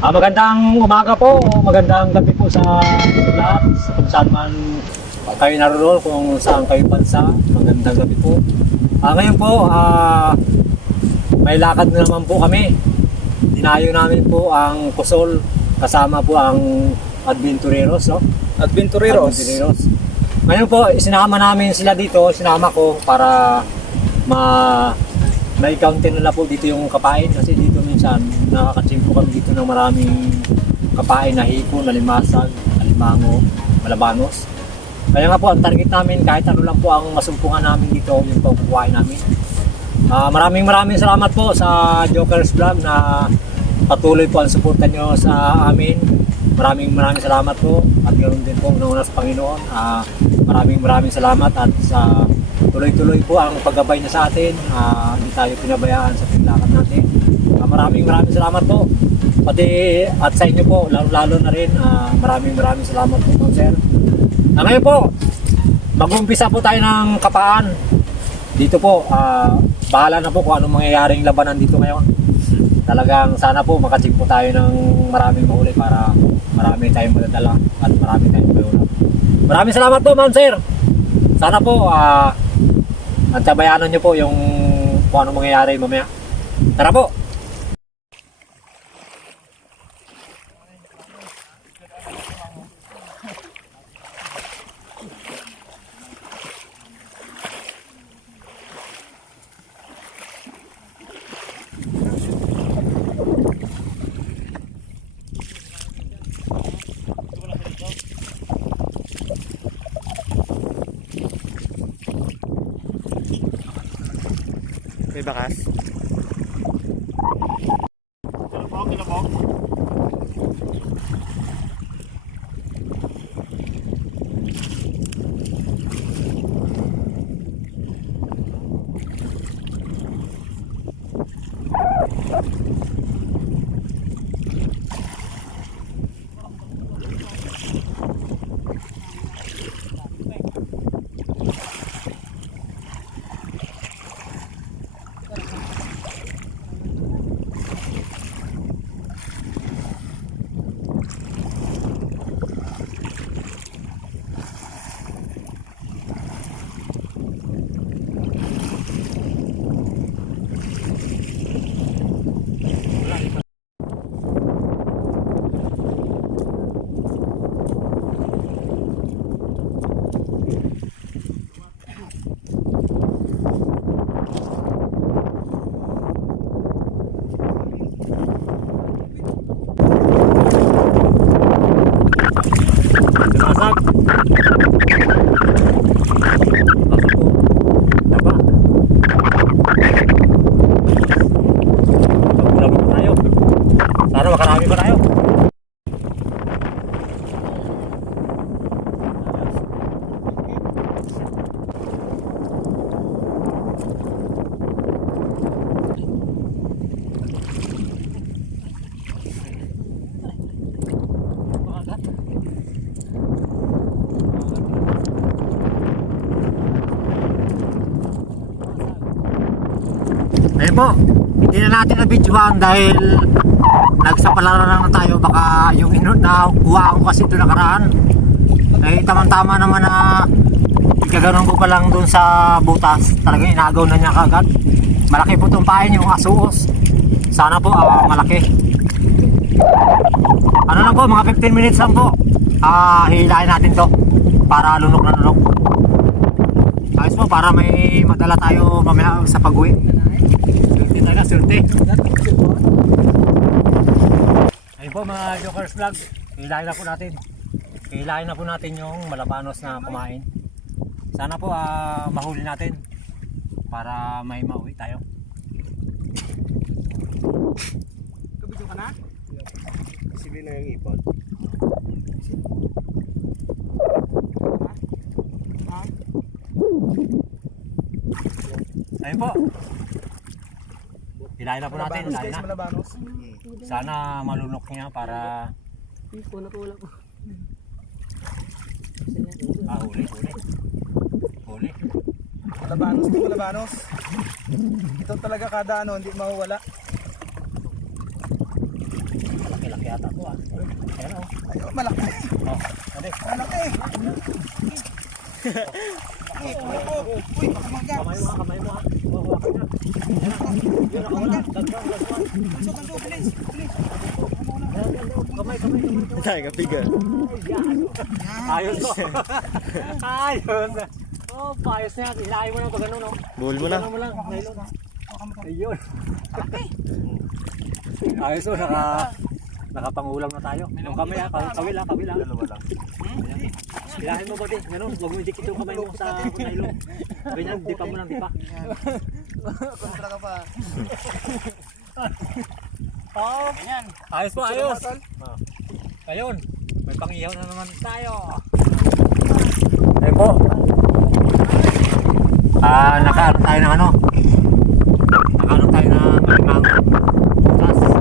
Magandang umaga po, magandang gabi po sa lahat, sa kung saan man kayo naroon, kung saan kayo bansa, magandang gabi po. Ngayon po, may lakad na naman po kami. Dinayo namin po ang Kusol, kasama po ang Adventureros, no? Adventureros. Ngayon po, sinama namin sila dito, sinama ko para may counting na po dito yung kapain kasi dito minsan nakakatsimpo kami dito ng maraming kapain na hipon, nalimasag, alimango, malabanos. Kaya nga po ang target namin kahit ano lang po ang masumpungan namin dito yung pagkukuhain namin. Maraming salamat po sa Jokers Vlog na patuloy po ang suporta nyo sa amin. Maraming salamat po at ganoon din po una sa Panginoon. Maraming salamat at sa tuloy-tuloy po ang paggabay niya sa atin. Hindi tayo pinabayaan sa paglakad natin. Maraming salamat po. Pati at sa inyo po, lalo na rin. Maraming salamat po, Ma'am Sir. Ngayon po, mag-umpisa po tayo ng kapaan. Dito po, bahala na po kung anong mangyayaring labanan dito ngayon. Talagang sana po makachip po tayo ng maraming mahuli para marami tayong madadala at marami tayong mayroon. Maraming salamat po, Ma'am Sir. Sana po, antabayanan nyo po yung kung anong mangyayari mamaya. Tara po! May bakas. Kilabok. Ayun po, hindi na natin na-videoan dahil nagsapalaran na tayo. Baka yung inod na kuha ko kasi ito nakaraan ay tamang-tama naman na ikaganon ko pa lang dun sa butas. Talagang inagaw na niya kagad. Malaki po itong pain yung asuos. Sana po malaki. Ano lang po, mga 15 minutes lang po. Hihilahin natin to para lunok na lunok. Ayos po, para may madala tayo mamaya sa pag-uwi. Surte talaga, surte. Ayun po mga Jokers Vlog, hilahin na po natin. Hilahin na po natin yung malabanos na kumain. Sana po mahuli natin para may mauwi tayo. Kabidyo ka na? Sige na yung ipon. Ayun po. Hilahin na po natin. Malabanos Hilahin guys, na. malabanos. Sana malunok niya para Pula-pula ko. huli. Malabanos, di malabanos. Ito talaga kada ano, hindi mawawala. Laki yata to ah. Ayan o. Ayun, malaki. Oh, ate. Malaki. Uy, baka mangga. Kamay mo ha, kamay mo ha. Hawakan na. Ayan na. Yun, nakawala. Dagdag. Kanso, bilis. Bilis. Kamay, kamay. Tayo kapigan. Ayos mo. Ayos. Oh, paayos na yan. Ilahay mo lang pag ano, no? Buhol mo na. Ano mo lang, nylon. Ayun. Ayos mo, nakapangulam na tayo. Yung kamay ha, kawila. Dalawa lang. Ilahin mo ba din? Ganun, huwag mo idikit yung kamay mo sa nylon. Ganyan, dipa mo lang, dipa. Kontra ka pa. Oh, ayos po, ayos. Ayun, may pangihaw na naman tayo. Ayun po. Nakaano tayo ng ano? Nakaano tayo ng malimang. Tapos,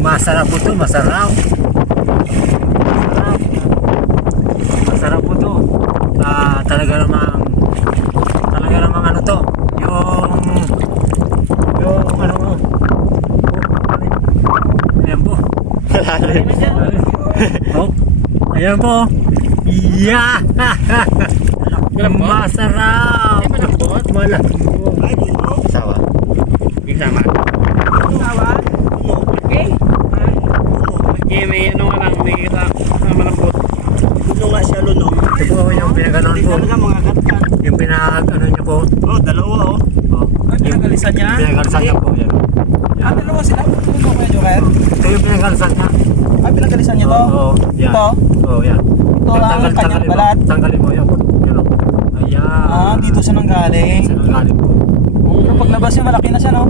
masarap po ito, masarap. Masarap po ito. Talaga namang ano to, yung ano mo. Ayan po. Oh, ayan po. Yeah! Masarap. Malambot. Sawa. Sama. Okay. Okay, may ano nga lang, may malambot. Luno nga siya, luno. Ito po yung pinaganon Hindi po. talaga mga katkan. Yung pinag-ano niyo po. Oh, dalawa oh. Oh. Ay, pinagalisan niya? Pinagalisan niya po. Yan. Dalawa sila. Ito kaya Joker? Ito yung pinagalisan niya. Ay, pinagalisan niya to? Oo, yan. Ito? Oo, yan. Ito lang ang kanyang mo. balat. Tanggalin mo yan po. Yan o. Ayan. Dito siya nang galing. Saan ang galing po? Pero paglabas niya, malaki na siya, no?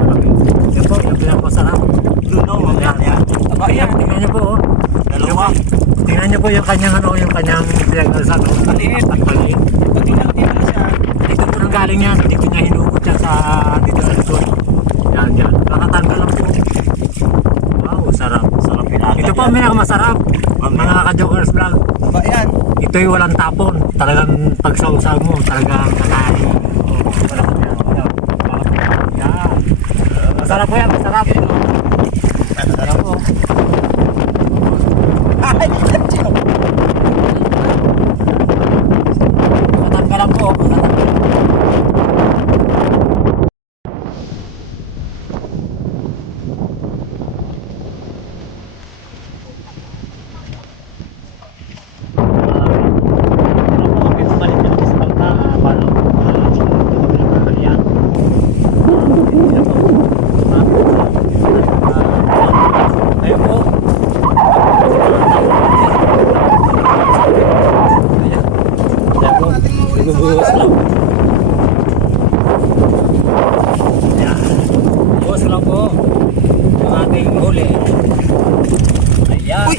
Yan po, yung pinagmasarap. Luno, mga Yan. Aba, yan. Tingnan niyo po. Oh. Dalawa. Tingnan niyo po yung kanyang ano, yung kanyang pinagalisan. Oh. Maliit. Ang maliit. Pati na siya. Dito po nang galing yan. Dito niya hinugot yan sa dito sa likod. Yan, yan. Nakatanggal lang po. Wow, sarap. Sarap pinagad. Ito po ang pinakamasarap. Mga ka-Jokers vlog. Aba, yan. Ito'y walang tapon. Talagang pagsawsaw mo, talagang kakain. Yan. Masarap po yan, masarap. Ayan po. Ay, sino? Matanggalan po. Ayun po. Ayan po. Nagbubuhos lang. Ayan. Buhos lang po. Ang ating huli. Ayan. Uy!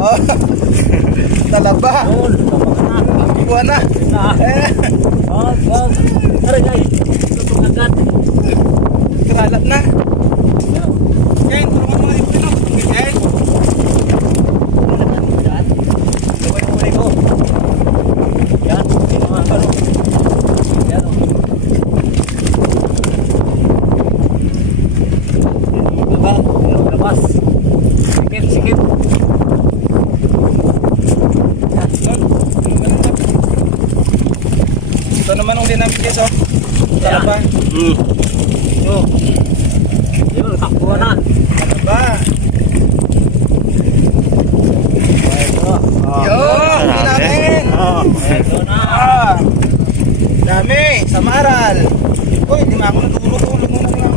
Oh! Talaba! Yun. Tapos na. Buwan na! Wag, wag. Aray, ay. Tutong agad. Kalat na! Ayan. Ken, tulungan mo nga yung pino. Ken! Yan. Gawin mo rin ko. Yan. Yung mga ano. Yan o. Baba. Yung labas. Sikip, sikip. Yan. Ito naman ang dinamit guys, oh. Talaba. Ito. Yun, takbuhan na. Talaba. Ito. Yun! Hindi namin! Ito na. Dami! Samaral! Uy, hindi ako natulog muna lang.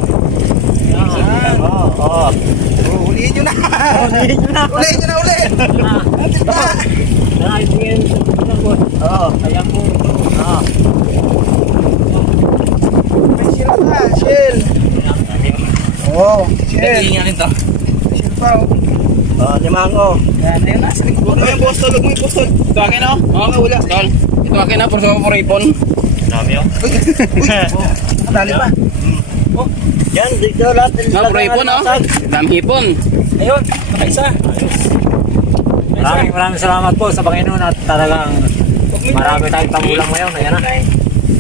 Yan. Oo. Ulihin nyo na! Ulihin nyo na. Ulihin nyo na uli! Na. Natin pa! Yan, itingin. Oo. Ayan po. May shield na! Shield! Oo! Shield! Iingin to. Shield pa, oh. Oh, limango. Yan, ayun na. Sa likod. Huwag mo yung bostol, huwag mo yung bostol. Ito akin o. Oo, wala. Tol. Ito akin o, pero sa ipon. Dami oh. Dali pa. Yan, dito lahat. No, puro ipon o. Dami ipon. Ayun, nakaisa. Maraming salamat po sa Panginoon at talagang marami tayong pangulang ngayon. Ayan na.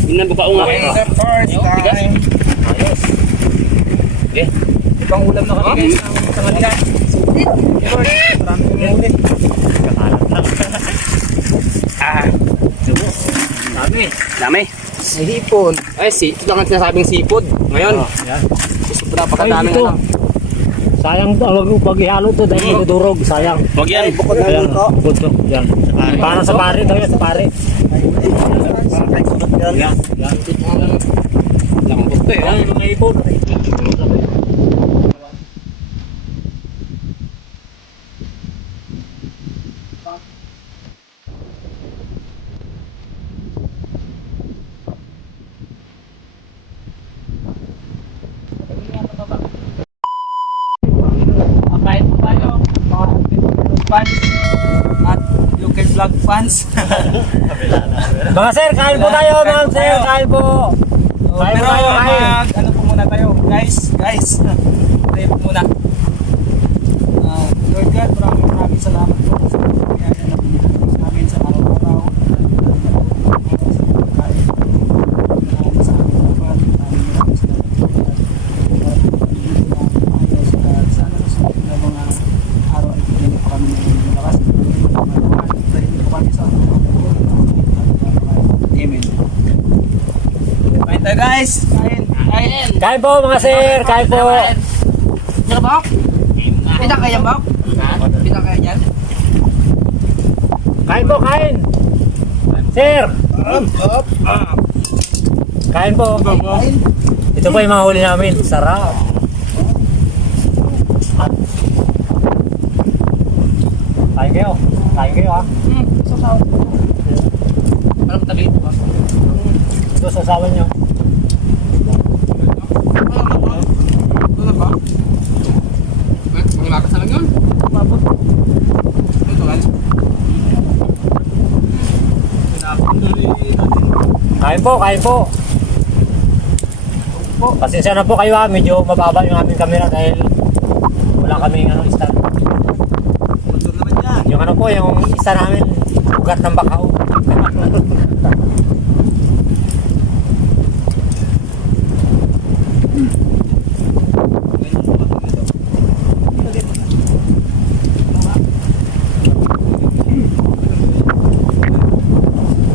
Yun ang bukao nga. Tigas. Ayos. Okay. Ibang ulam na kami guys ng tanghalian. Maraming huli. Kakalat lang. Ah. Subo. Dami. Dami. Sipon. Ay, ito lang ang sinasabing seafood. Ngayon, Oh, yan. napakadami Ay, ito. na. Sayang to, wag ihalo to dahil madudurog, sayang. Huwag yan. Bukod na Ayan, luto. bukod to. Yan. Para sa pare daw yan, sa pare. Sakay sunod yan. Yan, yan. Lambot to eh. Yan, yung mga ipon. Kain po tayo. Mga fans at local vlog fans. Mga sir, kain po tayo, mga sir, kain po. Kain Pero po tayo, kain. ano po muna tayo. Guys. Tayo po muna. Lord God, maraming salamat po sa kaya na pinipigil sa amin sa araw-araw. Sa amin po ba? Maraming salamat po. Sana sa mga araw ay hindi po kami malakas. Hindi po kami sa Amen. Kain tayo guys! Kain! Kain po, mga sir, kain po. Yan ba? Pinang kaya ba? Pinang kaya yan? Kain po, kain. Sir, kain po. Ito po yung mga huli namin. Sarap. Kain kayo. Kain kayo, ha. Sasaw. Parang tabi ito ba? Ito, sasawan nyo. Ito na ba? Mga lakas na lang yun. Mabot. Ito guys. Kain po, kain po. Pasensya na po kayo, ha. Medyo mababa yung aming camera dahil wala kaming stand. Sponsor naman yan. Yung ano po, yung isa namin, ugat ng bakaw.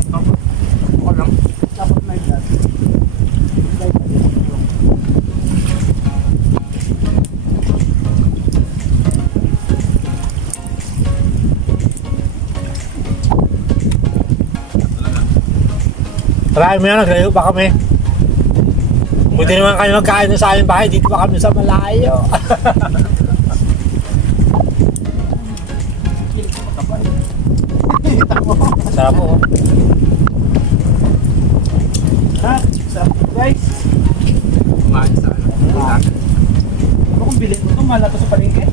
Ako lang. Dapat na yan. Kalahin mo yan, naglayo pa kami. Buti naman kayo magkain sa aming bahay, dito pa kami sa malayo. Sarap po. Ha? Sarap guys. Kumain sa ano. Ano kung bilhin mo ito? Mahal na ito sa palengke.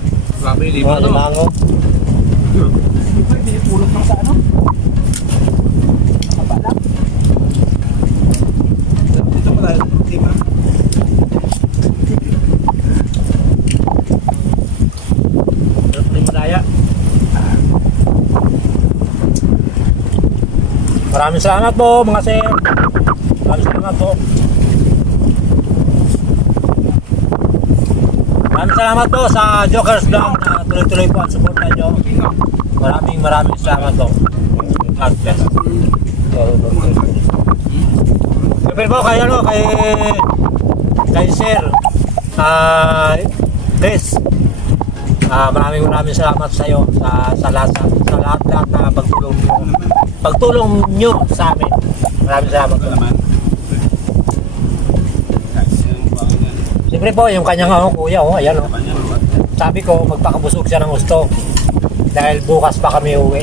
Grabe, libo Mga na to. limango. Hindi pa, binipulot lang sa ano? Nakaba lang. Dito mo tayo. Diba? Sarap din malaya. Maraming salamat po mga sir. Maraming salamat po. Maraming salamat po sa Jokers Vlog na tuloy-tuloy po ang suporta nyo. Maraming salamat po. God bless. Siyempre po kay ano, kay Sir Chris. Maraming salamat sa iyo sa lahat na pagtulong nyo sa amin. Maraming salamat po. Siyempre po, yung kanyang kuya, ayan Sabi ko, magpakabusog siya ng gusto. Dahil bukas pa kami uwi.